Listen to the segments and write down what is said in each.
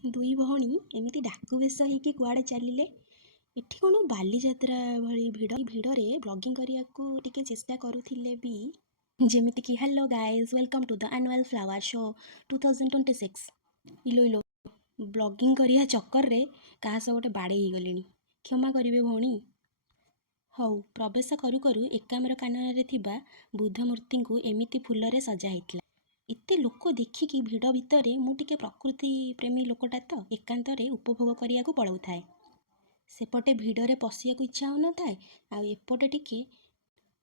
ଦୁଇ ଭଉଣୀ ଏମିତି ଡାକୁ ବେଶ ହେଇକି କୁଆଡ଼େ ଚାଲିଲେ। ଏଠି କ'ଣ ବାଲିଯାତ୍ରା ଭଳି ଭିଡ଼। ଏଇ ଭିଡ଼ରେ ବ୍ଲଗିଂ କରିବାକୁ ଟିକେ ଚେଷ୍ଟା କରୁଥିଲେ ବି, ଯେମିତିକି hello guys welcome to the annual flower show 2026। ଇଲୋ ଇଲୋ, ବ୍ଲଗିଂ କରିବା ଚକ୍କରରେ କାହା ସହ ଗୋଟେ ବାଡ଼େଇ ହେଇଗଲିଣି, କ୍ଷମା କରିବେ ଭଉଣୀ। ହଉ, ପ୍ରବେଶ କରୁ କରୁ ଏକାମ୍ର କାନନରେ ଥିବା ବୁଦ୍ଧ ମୂର୍ତ୍ତିଙ୍କୁ ଏମିତି ଫୁଲରେ ସଜା ହେଇଥିଲା। ଏତେ ଲୋକ ଦେଖିକି ଭିଡ଼ ଭିତରେ ମୁଁ ଟିକେ ପ୍ରକୃତି ପ୍ରେମୀ ଲୋକଟା ତ ଏକାନ୍ତରେ ଉପଭୋଗ କରିବାକୁ ପଳାଉଥାଏ। ସେପଟେ ଭିଡ଼ରେ ପଶିବାକୁ ଇଚ୍ଛା ହେଉନଥାଏ, ଆଉ ଏପଟେ ଟିକେ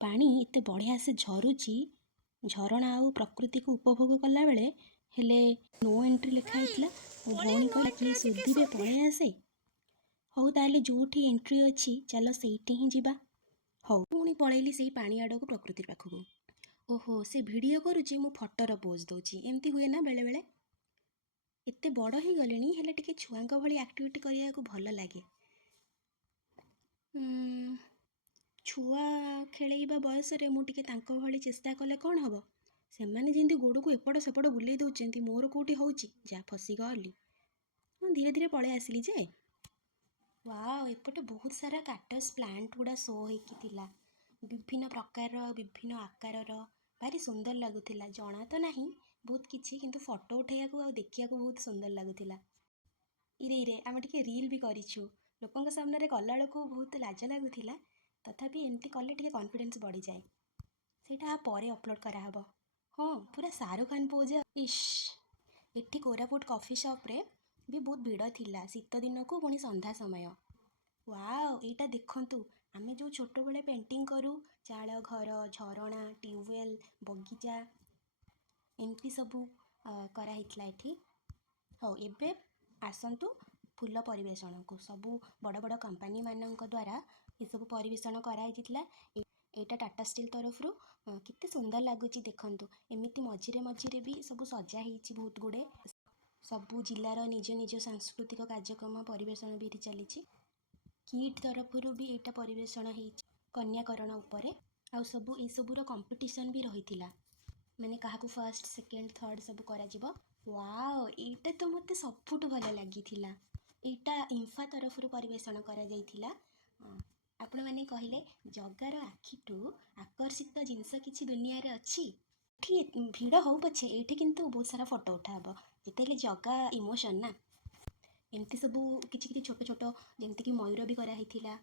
ପାଣି ଏତେ ବଢ଼ିଆ ସେ ଝରୁଛି, ଝରଣା ଆଉ ପ୍ରକୃତିକୁ ଉପଭୋଗ କଲାବେଳେ। ହେଲେ ନୋ ଏଣ୍ଟ୍ରି ଲେଖା ହେଇଥିଲା। ମୋ ଭଉଣୀ କହିଲା କିଏ ଶୋଧିବେ ପଳେଇ ଆସେ। ହଉ ତାହେଲେ ଯେଉଁଠି ଏଣ୍ଟ୍ରି ଅଛି ଚାଲ ସେଇଠି ହିଁ ଯିବା। ହଉ, ପୁଣି ପଳେଇଲି ସେଇ ପାଣି ଆଡ଼କୁ, ପ୍ରକୃତି ପାଖକୁ। ଓହୋ, ସେ ଭିଡ଼ିଓ କରୁଛି, ମୁଁ ଫଟୋର ପୋଜ୍ ଦେଉଛି। ଏମିତି ହୁଏ ନା ବେଳେବେଳେ। ଏତେ ବଡ଼ ହେଇଗଲେଣି, ହେଲେ ଟିକେ ଛୁଆଙ୍କ ଭଳି ଆକ୍ଟିଭିଟି କରିବାକୁ ଭଲ ଲାଗେ। ଛୁଆ ଖେଳେଇବା ବୟସରେ ମୁଁ ଟିକେ ତାଙ୍କ ଭଳି ଚେଷ୍ଟା କଲେ କ'ଣ ହେବ? ସେମାନେ ଯେମିତି ଗୋଡ଼କୁ ଏପଟ ସେପଟ ବୁଲେଇ ଦେଉଛନ୍ତି, ମୋର କେଉଁଠି ହେଉଛି? ଯା ଫସିଗଲି। ମୁଁ ଧୀରେ ଧୀରେ ପଳେଇ ଆସିଲି ଯେ। ୱାଓ, ଏପଟେ ବହୁତ ସାରା କାକ୍ଟସ୍ ପ୍ଲାଣ୍ଟ ଗୁଡ଼ା ଶୋ ହେଇକି ଥିଲା। ବିଭିନ୍ନ ପ୍ରକାରର, ବିଭିନ୍ନ ଆକାରର, ଭାରି ସୁନ୍ଦର ଲାଗୁଥିଲା। ଜଣା ତ ନାହିଁ ବହୁତ କିଛି, କିନ୍ତୁ ଫଟୋ ଉଠାଇବାକୁ ଆଉ ଦେଖିବାକୁ ବହୁତ ସୁନ୍ଦର ଲାଗୁଥିଲା। ଇରେ ଆମେ ଟିକେ ରିଲ୍ ବି କରିଛୁ। ଲୋକଙ୍କ ସାମ୍ନାରେ କଲାବେଳକୁ ବହୁତ ଲାଜ ଲାଗୁଥିଲା, ତଥାପି ଏମିତି କଲେ ଟିକେ କନଫିଡେନ୍ସ ବଢ଼ିଯାଏ। ସେଇଟା ପରେ ଅପଲୋଡ଼ କରାହେବ। ହଁ, ପୁରା ଶାହରୁଖ ଖାନ ପୋଜ୍। ଇସ୍, ଏଠି କୋରାପୁଟ କଫି ସପ୍ରେ ବି ବହୁତ ଭିଡ଼ ଥିଲା, ଶୀତ ଦିନକୁ ପୁଣି ସନ୍ଧ୍ୟା ସମୟ। ୱାଓ, ଏଇଟା ଦେଖନ୍ତୁ, ଆମେ ଯେଉଁ ଛୋଟବେଳେ ପେଣ୍ଟିଂ କରୁ, ଚାଳ ଘର, ଝରଣା, ଟ୍ୟୁବୱେଲ୍, ବଗିଚା, ଏମିତି ସବୁ କରାହେଇଥିଲା ଏଠି। ହଉ, ଏବେ ଆସନ୍ତୁ ଫୁଲ ପରିବେଷଣକୁ। ସବୁ ବଡ଼ ବଡ଼ କମ୍ପାନୀମାନଙ୍କ ଦ୍ୱାରା ଏସବୁ ପରିବେଷଣ କରାହେଇଥିଲା। ଏଇଟା ଟାଟା ଷ୍ଟିଲ୍ ତରଫରୁ। କେତେ ସୁନ୍ଦର ଲାଗୁଛି ଦେଖନ୍ତୁ। ଏମିତି ମଝିରେ ମଝିରେ ବି ସବୁ ସଜା ହେଇଛି ବହୁତ ଗୁଡ଼େ। ସବୁ ଜିଲ୍ଲାର ନିଜ ନିଜ ସାଂସ୍କୃତିକ କାର୍ଯ୍ୟକ୍ରମ ପରିବେଷଣ ବି ଏଠି ଚାଲିଛି। କିଟ୍ ତରଫରୁ ବି ଏଇଟା ପରିବେଷଣ ହେଇଛି କନ୍ୟାକରଣ ଉପରେ। ଆଉ ସବୁ ଏଇସବୁର କମ୍ପିଟିସନ୍ ବି ରହିଥିଲା, ମାନେ କାହାକୁ ଫାର୍ଷ୍ଟ, ସେକେଣ୍ଡ, ଥର୍ଡ଼ ସବୁ କରାଯିବ। ୱାଓ, ଏଇଟା ତ ମୋତେ ସବୁଠୁ ଭଲ ଲାଗିଥିଲା। ଏଇଟା ଇମ୍ଫା ତରଫରୁ ପରିବେଷଣ କରାଯାଇଥିଲା। ଆପଣମାନେ କହିଲେ ଜଗାର ଆଖିଠୁ ଆକର୍ଷିତ ଜିନିଷ କିଛି ଦୁନିଆରେ ଅଛି? ଏଠି ଭିଡ଼ ହଉ ପଛେ, ଏଇଠି କିନ୍ତୁ ବହୁତ ସାରା ଫଟୋ ଉଠା ହେବ, ଯେତେହେଲେ ଜଗା ଇମୋସନ୍ ନା। ଏମିତି ସବୁ କିଛି କିଛି ଛୋଟ ଛୋଟ, ଯେମିତିକି ମୟୂର ବି କରାହେଇଥିଲା।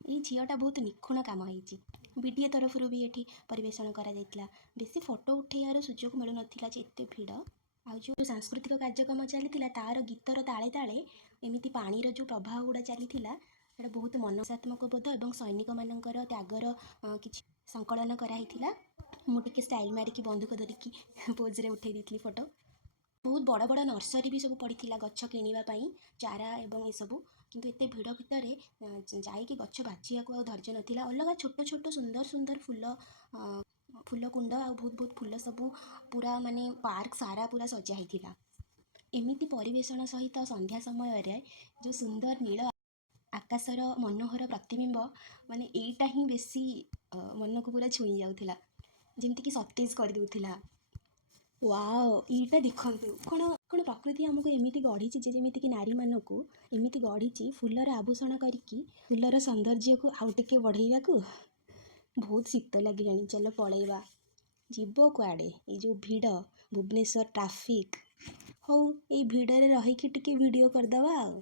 ଏଇ ଝିଅଟା ବହୁତ ନିଖୁଣ କାମ ହେଇଛି। ବିଡ଼ିଏ ତରଫରୁ ବି ଏଠି ପରିବେଷଣ କରାଯାଇଥିଲା। ବେଶୀ ଫଟୋ ଉଠାଇବାର ସୁଯୋଗ ମିଳୁନଥିଲା ଯେ ଏତେ ଭିଡ଼। ଆଉ ଯେଉଁ ସାଂସ୍କୃତିକ କାର୍ଯ୍ୟକ୍ରମ ଚାଲିଥିଲା, ତାର ଗୀତର ତାଳେ ତାଳେ ଏମିତି ପାଣିର ଯେଉଁ ପ୍ରବାହ ଗୁଡ଼ା ଚାଲିଥିଲା, ସେଇଟା ବହୁତ ମନସାତ୍ମକ ବୋଧ ଏବଂ ସୈନିକମାନଙ୍କର ତ୍ୟାଗର କିଛି ସଂକଳନ କରାହେଇଥିଲା। ମୁଁ ଟିକେ ଷ୍ଟାଇଲ୍ ମାରିକି ବନ୍ଧୁକ ଧରିକି ପୋଜ୍ରେ ଉଠାଇ ଦେଇଥିଲି ଫଟୋ। ବହୁତ ବଡ଼ ବଡ଼ ନର୍ସରୀ ବି ସବୁ ପଡ଼ିଥିଲା ଗଛ କିଣିବା ପାଇଁ, ଚାରା ଏବଂ ଏସବୁ। କିନ୍ତୁ ଏତେ ଭିଡ଼ ଭିତରେ ଯାଇକି ଗଛ ବାଛିବାକୁ ଆଉ ଧୈର୍ଯ୍ୟ ନଥିଲା। ଅଲଗା ଛୋଟ ଛୋଟ ସୁନ୍ଦର ସୁନ୍ଦର ଫୁଲ କୁଣ୍ଡ ଆଉ ବହୁତ ବହୁତ ଫୁଲ ସବୁ ପୁରା ମାନେ ପାର୍କ ସାରା ପୁରା ସଜା ହେଇଥିଲା। ଏମିତି ପରିବେଷଣ ସହିତ ସନ୍ଧ୍ୟା ସମୟରେ ଯେଉଁ ସୁନ୍ଦର ନୀଳ ଆକାଶର ମନୋହର ପ୍ରତିବିମ୍ବ, ମାନେ ଏଇଟା ହିଁ ବେଶୀ ମନକୁ ପୁରା ଛୁଇଁ ଯାଉଥିଲା, ଯେମିତିକି ସତେଜ କରିଦେଉଥିଲା। ୱାଓ, ଏଇଟା ଦେଖନ୍ତୁ, କ'ଣ କ'ଣ ପ୍ରକୃତି ଆମକୁ ଏମିତି ଗଢ଼ିଛି ଯେ, ଯେମିତିକି ନାରୀମାନଙ୍କୁ ଏମିତି ଗଢ଼ିଛି ଫୁଲର ଆଭୂଷଣ କରିକି, ଫୁଲର ସୌନ୍ଦର୍ଯ୍ୟକୁ ଆଉ ଟିକେ ବଢ଼େଇବାକୁ। ବହୁତ ଶୀତ ଲାଗିଲାଣି, ଚାଲ ପଳେଇବା। ଯିବ କୁଆଡ଼େ? ଏଇ ଯେଉଁ ଭିଡ଼, ଭୁବନେଶ୍ୱର ଟ୍ରାଫିକ୍। ହଉ, ଏଇ ଭିଡ଼ରେ ରହିକି ଟିକେ ଭିଡ଼ିଓ କରିଦେବା ଆଉ।